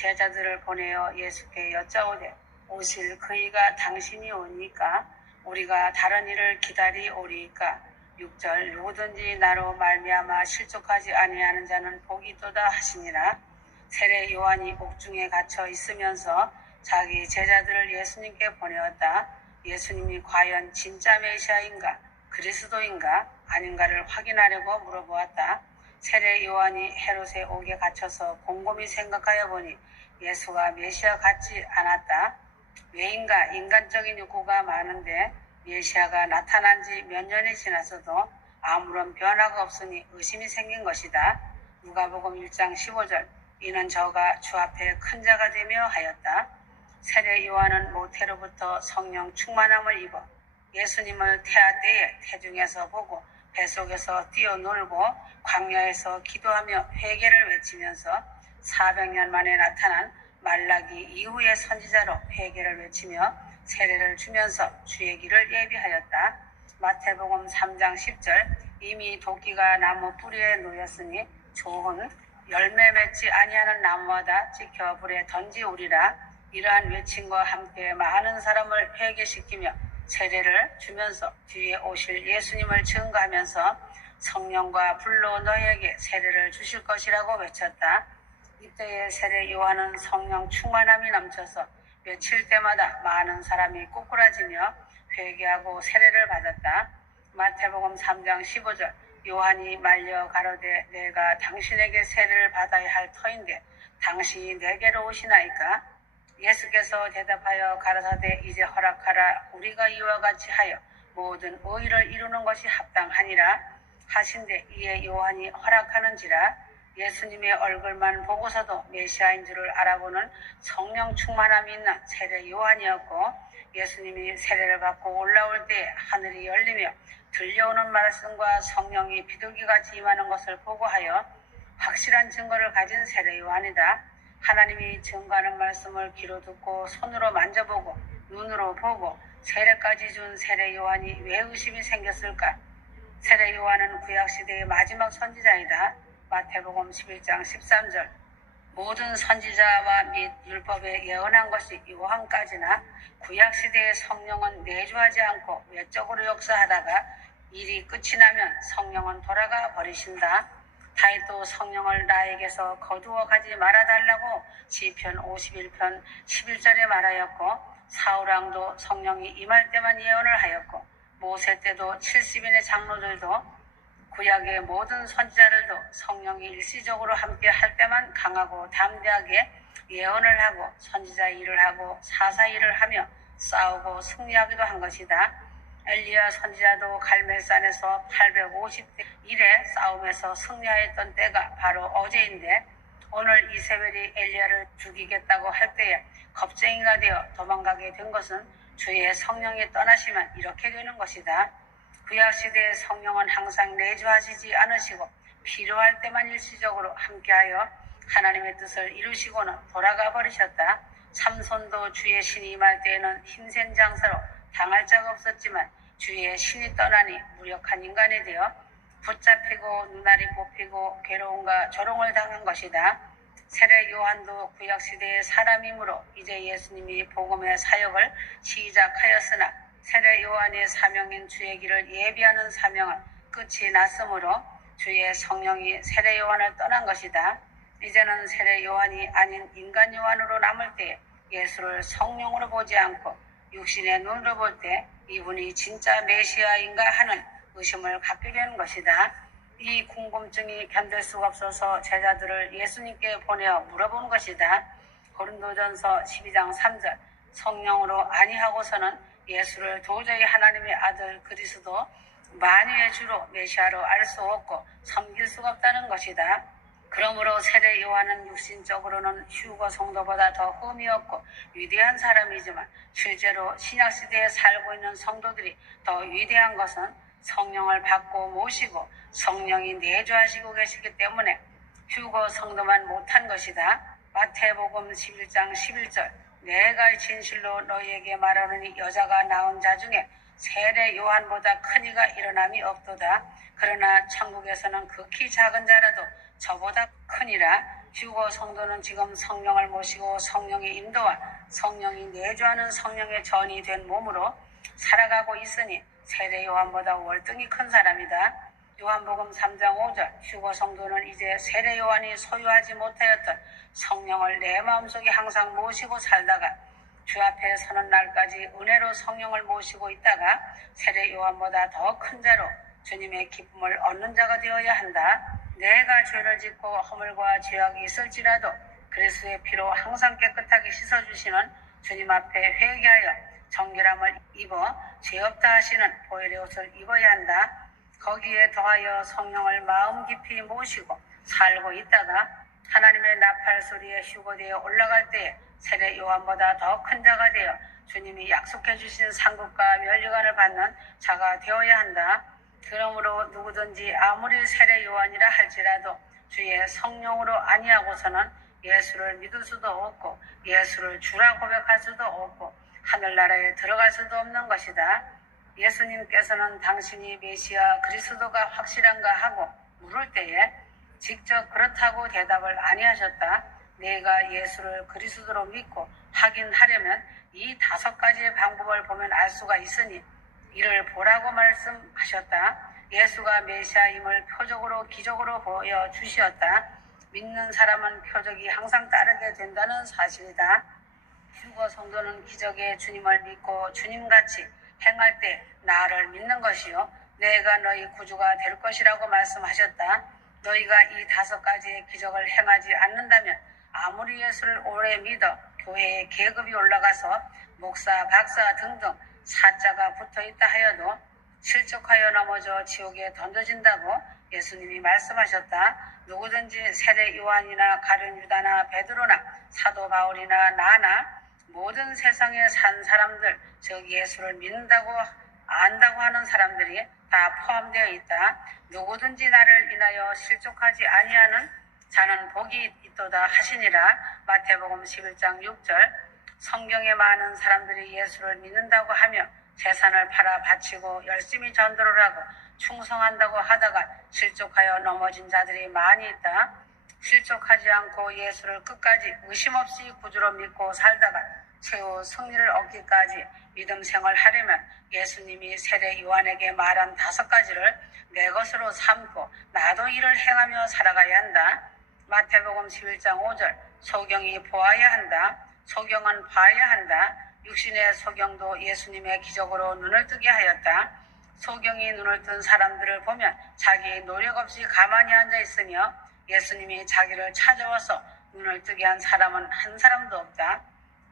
제자들을 보내어 예수께 여짜오되 오실 그이가 당신이 오니까 우리가 다른 일을 기다리오리이까. 6절 누구든지 나로 말미암아 실족하지 아니하는 자는 복이 있도다 하시니라. 세례 요한이 옥중에 갇혀 있으면서 자기 제자들을 예수님께 보내었다. 예수님이 과연 진짜 메시아인가 그리스도인가 아닌가를 확인하려고 물어보았다. 세례 요한이 헤롯의 옥에 갇혀서 곰곰이 생각하여 보니 예수가 메시아 같지 않았다. 왜인가 인간적인 욕구가 많은데 메시아가 나타난 지 몇 년이 지났어도 아무런 변화가 없으니 의심이 생긴 것이다. 누가복음 1장 15절 이는 저가 주 앞에 큰 자가 되며 하였다. 세례 요한은 모태로부터 성령 충만함을 입어 예수님을 태아 때에 태중에서 보고 뱃속에서 뛰어놀고 광야에서 기도하며 회개를 외치면서 400년 만에 나타난 말라기 이후의 선지자로 회개를 외치며 세례를 주면서 주의 길을 예비하였다. 마태복음 3장 10절 이미 도끼가 나무 뿌리에 놓였으니 좋은 열매 맺지 아니하는 나무마다 찍혀 불에 던지우리라. 이러한 외침과 함께 많은 사람을 회개시키며 세례를 주면서 뒤에 오실 예수님을 증거하면서 성령과 불로 너희에게 세례를 주실 것이라고 외쳤다. 이때의 세례 요한은 성령 충만함이 넘쳐서 며칠 때마다 많은 사람이 꼬꾸라지며 회개하고 세례를 받았다. 마태복음 3장 15절 요한이 말려 가로되 내가 당신에게 세례를 받아야 할 터인데 당신이 내게로 오시나이까. 예수께서 대답하여 가라사대 이제 허락하라. 우리가 이와 같이 하여 모든 의를 이루는 것이 합당하니라 하신대 이에 요한이 허락하는지라. 예수님의 얼굴만 보고서도 메시아인 줄을 알아보는 성령 충만함이 있는 세례 요한이었고 예수님이 세례를 받고 올라올 때 하늘이 열리며 들려오는 말씀과 성령이 비둘기같이 임하는 것을 보고하여 확실한 증거를 가진 세례 요한이다. 하나님이 증거하는 말씀을 귀로 듣고 손으로 만져보고 눈으로 보고 세례까지 준 세례 요한이 왜 의심이 생겼을까? 세례 요한은 구약시대의 마지막 선지자이다. 마태복음 11장 13절 모든 선지자와 및 율법에 예언한 것이 요한까지나 구약시대의 성령은 내주하지 않고 외적으로 역사하다가 일이 끝이 나면 성령은 돌아가 버리신다. 다윗도 성령을 나에게서 거두어 가지 말아달라고 시편 51편 11절에 말하였고 사울왕도 성령이 임할 때만 예언을 하였고 모세 때도 70인의 장로들도 구약의 모든 선지자들도 성령이 일시적으로 함께 할 때만 강하고 담대하게 예언을 하고 선지자 일을 하고 사사 일을 하며 싸우고 승리하기도 한 것이다. 엘리야 선지자도 갈멜산에서 850대 1의 싸움에서 승리하였던 때가 바로 어제인데 오늘 이세벨이 엘리야를 죽이겠다고 할 때에 겁쟁이가 되어 도망가게 된 것은 주의 성령이 떠나시면 이렇게 되는 것이다. 구약시대의 성령은 항상 내주하시지 않으시고 필요할 때만 일시적으로 함께하여 하나님의 뜻을 이루시고는 돌아가 버리셨다. 삼손도 주의 신이 임할 때에는 힘센 장사로 당할 자가 없었지만 주의 신이 떠나니 무력한 인간이 되어 붙잡히고 눈알이 뽑히고 괴로움과 조롱을 당한 것이다. 세례 요한도 구약시대의 사람이므로 이제 예수님이 복음의 사역을 시작하였으나 세례 요한의 사명인 주의 길을 예비하는 사명은 끝이 났으므로 주의 성령이 세례 요한을 떠난 것이다. 이제는 세례 요한이 아닌 인간 요한으로 남을 때 예수를 성령으로 보지 않고 육신의 눈으로 볼 때 이분이 진짜 메시아인가 하는 의심을 갖게 되는 것이다. 이 궁금증이 견딜 수가 없어서 제자들을 예수님께 보내어 물어본 것이다. 고린도전서 12장 3절 성령으로 아니하고서는 예수를 도저히 하나님의 아들 그리스도 만유의 주로 메시아로 알 수 없고 섬길 수가 없다는 것이다. 그러므로 세례 요한은 육신적으로는 휴거 성도보다 더 흠이 없고 위대한 사람이지만 실제로 신약시대에 살고 있는 성도들이 더 위대한 것은 성령을 받고 모시고 성령이 내주하시고 계시기 때문에 휴거 성도만 못한 것이다. 마태복음 11장 11절 내가 진실로 너희에게 말하노니 여자가 낳은 자 중에 세례 요한보다 큰 이가 일어남이 없도다. 그러나 천국에서는 극히 작은 자라도 저보다 크니라. 휴거 성도는 지금 성령을 모시고 성령의 인도와 성령이 내주하는 성령의 전이 된 몸으로 살아가고 있으니 세례 요한보다 월등히 큰 사람이다. 요한복음 3장 5절 휴거 성도는 이제 세례 요한이 소유하지 못하였던 성령을 내 마음속에 항상 모시고 살다가 주 앞에 서는 날까지 은혜로 성령을 모시고 있다가 세례 요한보다 더 큰 자로 주님의 기쁨을 얻는 자가 되어야 한다. 내가 죄를 짓고 허물과 죄악이 있을지라도 그리스도의 피로 항상 깨끗하게 씻어주시는 주님 앞에 회개하여 정결함을 입어 죄 없다 하시는 보혈의 옷을 입어야 한다. 거기에 더하여 성령을 마음 깊이 모시고 살고 있다가 하나님의 나팔 소리에 휴거되어 올라갈 때에 세례 요한보다 더 큰 자가 되어 주님이 약속해 주신 상급과 면류관을 받는 자가 되어야 한다. 그러므로 누구든지 아무리 세례 요한이라 할지라도 주의 성령으로 아니하고서는 예수를 믿을 수도 없고 예수를 주라 고백할 수도 없고 하늘나라에 들어갈 수도 없는 것이다. 예수님께서는 당신이 메시아 그리스도가 확실한가 하고 물을 때에 직접 그렇다고 대답을 아니하셨다. 내가 예수를 그리스도로 믿고 확인하려면 이 5가지의 방법을 보면 알 수가 있으니 이를 보라고 말씀하셨다. 예수가 메시아임을 표적으로 기적으로 보여주시었다. 믿는 사람은 표적이 항상 따르게 된다는 사실이다. 휴거 성도는 기적에 주님을 믿고 주님같이 행할 때 나를 믿는 것이요 내가 너희 구주가 될 것이라고 말씀하셨다. 너희가 이 5가지의 기적을 행하지 않는다면 아무리 예수를 오래 믿어 교회에 계급이 올라가서 목사, 박사 등등 사자가 붙어있다 하여도 실족하여 넘어져 지옥에 던져진다고 예수님이 말씀하셨다. 누구든지 세례 요한이나 가룟 유다나 베드로나 사도 바울이나 나나 모든 세상에 산 사람들 즉 예수를 믿는다고 안다고 하는 사람들이 다 포함되어 있다. 누구든지 나를 인하여 실족하지 아니하는 자는 복이 있도다 하시니라. 마태복음 11장 6절 성경에 많은 사람들이 예수를 믿는다고 하며 재산을 팔아 바치고 열심히 전도를 하고 충성한다고 하다가 실족하여 넘어진 자들이 많이 있다. 실족하지 않고 예수를 끝까지 의심 없이 구주로 믿고 살다가 최후 승리를 얻기까지 믿음 생활을 하려면 예수님이 세례 요한에게 말한 5가지를 내 것으로 삼고 나도 이를 행하며 살아가야 한다. 마태복음 11장 5절 소경이 보아야 한다. 소경은 봐야 한다. 육신의 소경도 예수님의 기적으로 눈을 뜨게 하였다. 소경이 눈을 뜬 사람들을 보면 자기 노력 없이 가만히 앉아 있으며 예수님이 자기를 찾아와서 눈을 뜨게 한 사람은 한 사람도 없다.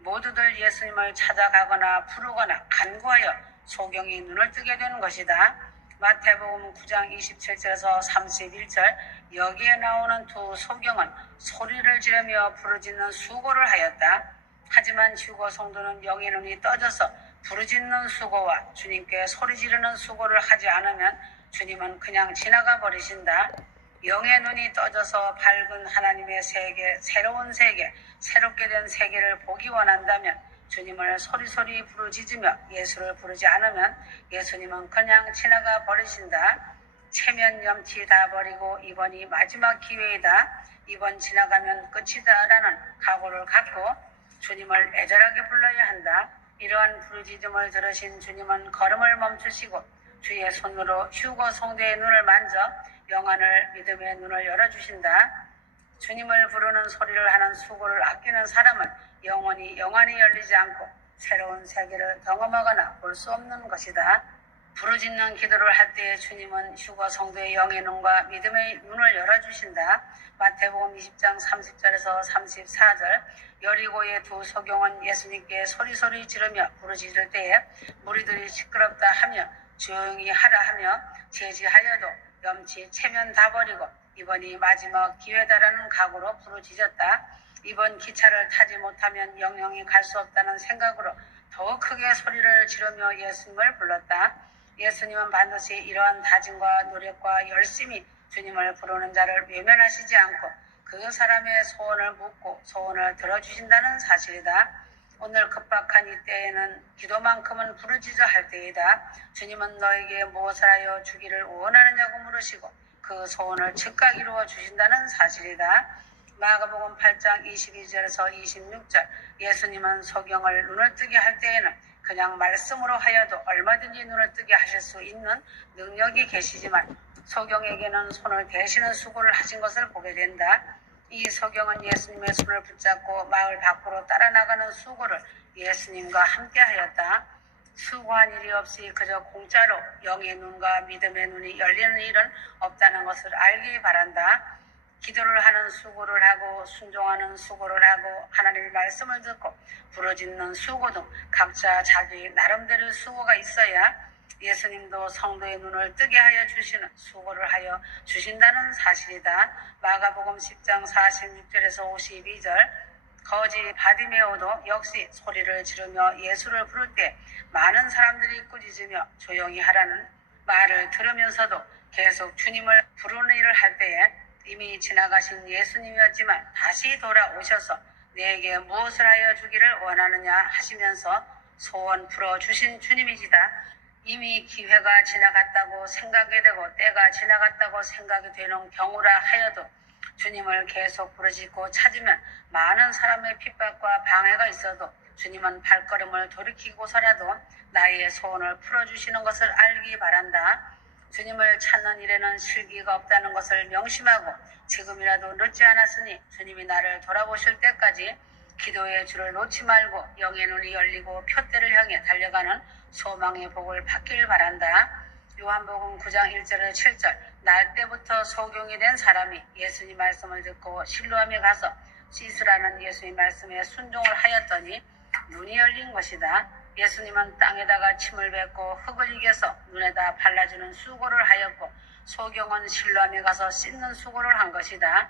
모두들 예수님을 찾아가거나 부르거나 간구하여 소경이 눈을 뜨게 되는 것이다. 마태복음 9장 27절에서 31절 여기에 나오는 2 소경은 소리를 지르며 부르짖는 수고를 하였다. 하지만 휴거 성도는 영의 눈이 떠져서 부르짖는 수고와 주님께 소리 지르는 수고를 하지 않으면 주님은 그냥 지나가 버리신다. 영의 눈이 떠져서 밝은 하나님의 세계, 새로운 세계, 새롭게 된 세계를 보기 원한다면 주님을 소리소리 부르짖으며 예수를 부르지 않으면 예수님은 그냥 지나가 버리신다. 체면 염치 다 버리고 이번이 마지막 기회이다. 이번 지나가면 끝이다라는 각오를 갖고 주님을 애절하게 불러야 한다. 이러한 부르짖음을 들으신 주님은 걸음을 멈추시고 주의 손으로 휴거 성도의 눈을 만져 영안을 믿음의 눈을 열어주신다. 주님을 부르는 소리를 하는 수고를 아끼는 사람은 영원히 영안이 열리지 않고 새로운 세계를 경험하거나 볼 수 없는 것이다. 부르짖는 기도를 할 때에 주님은 휴거 성도의 영의 눈과 믿음의 눈을 열어주신다. 마태복음 20장 30절에서 34절 여리고의 2 소경은 예수님께 소리소리 지르며 부르짖을 때에 무리들이 시끄럽다 하며 조용히 하라 하며 제지하여도 염치 체면 다 버리고 이번이 마지막 기회다라는 각오로 부르짖었다. 이번 기차를 타지 못하면 영영이 갈 수 없다는 생각으로 더욱 크게 소리를 지르며 예수님을 불렀다. 예수님은 반드시 이러한 다짐과 노력과 열심히 주님을 부르는 자를 외면하시지 않고 그 사람의 소원을 묻고 소원을 들어주신다는 사실이다. 오늘 급박한 이때에는 기도만큼은 부르짖어 할 때이다. 주님은 너에게 무엇을 하여 주기를 원하느냐고 물으시고 그 소원을 즉각 이루어 주신다는 사실이다. 마가복음 8장 22절에서 26절 예수님은 소경을 눈을 뜨게 할 때에는 그냥 말씀으로 하여도 얼마든지 눈을 뜨게 하실 수 있는 능력이 계시지만 소경에게는 손을 대시는 수고를 하신 것을 보게 된다. 이 소경은 예수님의 손을 붙잡고 마을 밖으로 따라 나가는 수고를 예수님과 함께 하였다. 수고한 일이 없이 그저 공짜로 영의 눈과 믿음의 눈이 열리는 일은 없다는 것을 알기 바란다. 기도를 하는 수고를 하고 순종하는 수고를 하고 하나님의 말씀을 듣고 부르짖는 수고 등 각자 자기 나름대로의 수고가 있어야 예수님도 성도의 눈을 뜨게 하여 주시는 수고를 하여 주신다는 사실이다. 마가복음 10장 46절에서 52절 거지 바디메오도 역시 소리를 지르며 예수를 부를 때 많은 사람들이 꾸짖으며 조용히 하라는 말을 들으면서도 계속 주님을 부르는 일을 할 때에 이미 지나가신 예수님이었지만 다시 돌아오셔서 내게 무엇을 하여 주기를 원하느냐 하시면서 소원 풀어주신 주님이시다. 이미 기회가 지나갔다고 생각이 되고 때가 지나갔다고 생각이 되는 경우라 하여도 주님을 계속 부르짖고 찾으면 많은 사람의 핍박과 방해가 있어도 주님은 발걸음을 돌이키고서라도 나의 소원을 풀어주시는 것을 알기 바란다. 주님을 찾는 일에는 실기가 없다는 것을 명심하고 지금이라도 늦지 않았으니 주님이 나를 돌아보실 때까지 기도의 줄을 놓지 말고 영의 눈이 열리고 표대를 향해 달려가는 소망의 복을 받길 바란다. 요한복음 9장 1절에서 7절 날 때부터 소경이 된 사람이 예수님 말씀을 듣고 실로암에 가서 씻으라는 예수님 말씀에 순종을 하였더니 눈이 열린 것이다. 예수님은 땅에다가 침을 뱉고 흙을 이겨서 눈에다 발라주는 수고를 하였고 소경은 실로암에 가서 씻는 수고를 한 것이다.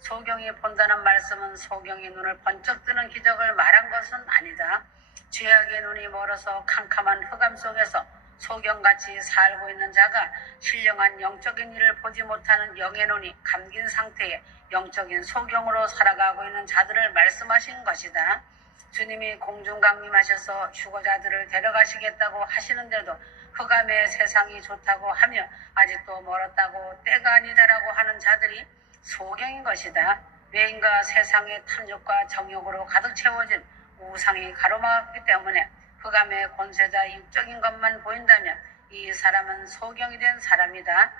소경이 본다는 말씀은 소경의 눈을 번쩍 뜨는 기적을 말한 것은 아니다. 죄악의 눈이 멀어서 캄캄한 흑암 속에서 소경같이 살고 있는 자가 신령한 영적인 일을 보지 못하는 영의 눈이 감긴 상태에 영적인 소경으로 살아가고 있는 자들을 말씀하신 것이다. 주님이 공중 강림하셔서 휴거자들을 데려가시겠다고 하시는데도 흑암의 세상이 좋다고 하며 아직도 멀었다고 때가 아니다라고 하는 자들이 소경인 것이다. 외인과 세상의 탐욕과 정욕으로 가득 채워진 우상이 가로막기 때문에 흑암의 권세자 육적인 것만 보인다면 이 사람은 소경이 된 사람이다.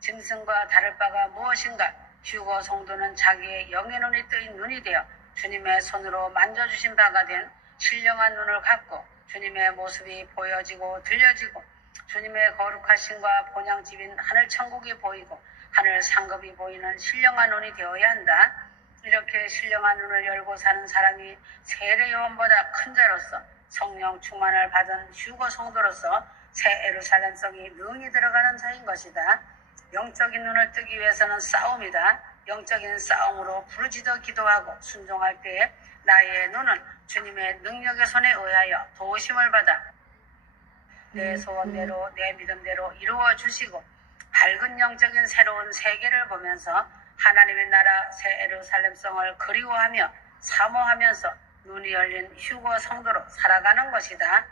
짐승과 다를 바가 무엇인가? 휴거 성도는 자기의 영의 눈이 뜨인 눈이 되어 주님의 손으로 만져주신 바가 된 신령한 눈을 갖고 주님의 모습이 보여지고 들려지고 주님의 거룩하심과 본향집인 하늘 천국이 보이고 하늘 상급이 보이는 신령한 눈이 되어야 한다. 이렇게 신령한 눈을 열고 사는 사람이 세례 요한보다 큰 자로서 성령 충만을 받은 휴거 성도로서 새 예루살렘성이 능히 들어가는 자인 것이다. 영적인 눈을 뜨기 위해서는 싸움이다. 영적인 싸움으로 부르짖어 기도하고 순종할 때에 나의 눈은 주님의 능력의 손에 의하여 도우심을 받아 내 소원대로 내 믿음대로 이루어 주시고 밝은 영적인 새로운 세계를 보면서 하나님의 나라 새 예루살렘성을 그리워하며 사모하면서 눈이 열린 휴거 성도로 살아가는 것이다.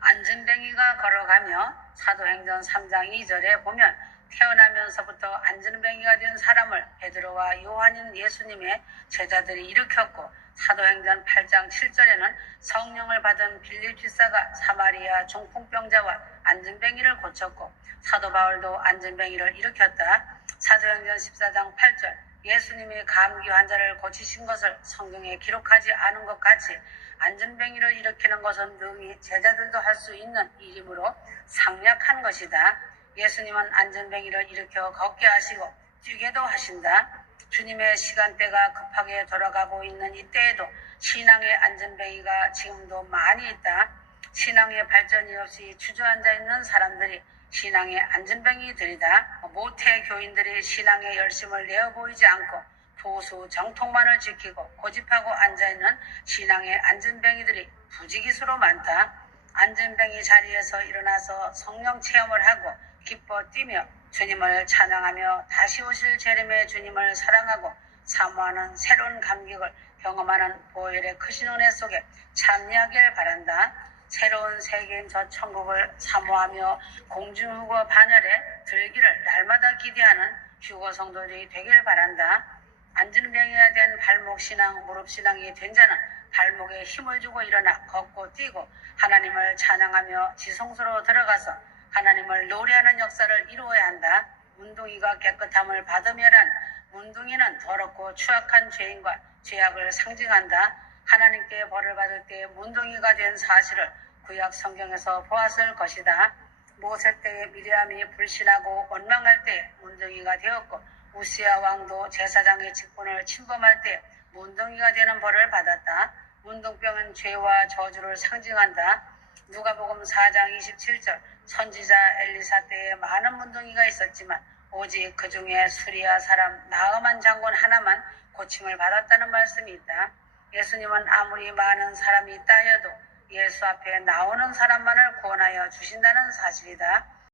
안전뱅이가 걸어가며 사도행전 3장 2절에 보면 태어나면서부터 안전뱅이가 된 사람을 베드로와 요한인 예수님의 제자들이 일으켰고 사도행전 8장 7절에는 성령을 받은 빌립 집사가 사마리아 중풍병자와 안전뱅이를 고쳤고 사도 바울도 안전뱅이를 일으켰다. 사도행전 14장 8절 예수님이 감기 환자를 고치신 것을 성경에 기록하지 않은 것 같이 안전뱅이를 일으키는 것은 능히 제자들도 할 수 있는 일이므로 상약한 것이다. 예수님은 안전뱅이를 일으켜 걷게 하시고 뛰게도 하신다. 주님의 시간대가 급하게 돌아가고 있는 이때에도 신앙의 안전뱅이가 지금도 많이 있다. 신앙의 발전이 없이 주저앉아 있는 사람들이 신앙의 안전뱅이들이다. 모태 교인들이 신앙의 열심을 내어 보이지 않고 보수 정통만을 지키고 고집하고 앉아있는 신앙의 안전뱅이들이 부지기수로 많다. 안전뱅이 자리에서 일어나서 성령 체험을 하고 기뻐 뛰며 주님을 찬양하며 다시 오실 재림의 주님을 사랑하고 사모하는 새로운 감격을 경험하는 보혈의 크신 은혜 속에 참여하길 바란다. 새로운 세계인 저 천국을 사모하며 공중휴거 반열에 들기를 날마다 기대하는 휴거 성도들이 되길 바란다. 앉은 병이야 된 발목 신앙, 무릎 신앙이 된 자는 발목에 힘을 주고 일어나 걷고 뛰고 하나님을 찬양하며 지성소로 들어가서 하나님을 노래하는 역사를 이루어야 한다. 문둥이가 깨끗함을 받으며란 문둥이는 더럽고 추악한 죄인과 죄악을 상징한다. 하나님께 벌을 받을 때 문둥이가 된 사실을 구약 성경에서 보았을 것이다. 모세 때 미리암이 불신하고 원망할 때 문둥이가 되었고 우시야 왕도 제사장의 직분을 침범할 때 문둥이가 되는 벌을 받았다. 문둥병은 죄와 저주를 상징한다. 누가복음 4장 27절 선지자 엘리사 때에 많은 문둥이가 있었지만 오직 그 중에 수리아 사람 나흐만 장군 하나만 고침을 받았다는 말씀이 있다. 예수님은 아무리 많은 사람이 있다 해도 예수 앞에 나오는 사람만을 구원하여 주신다는 사실이다.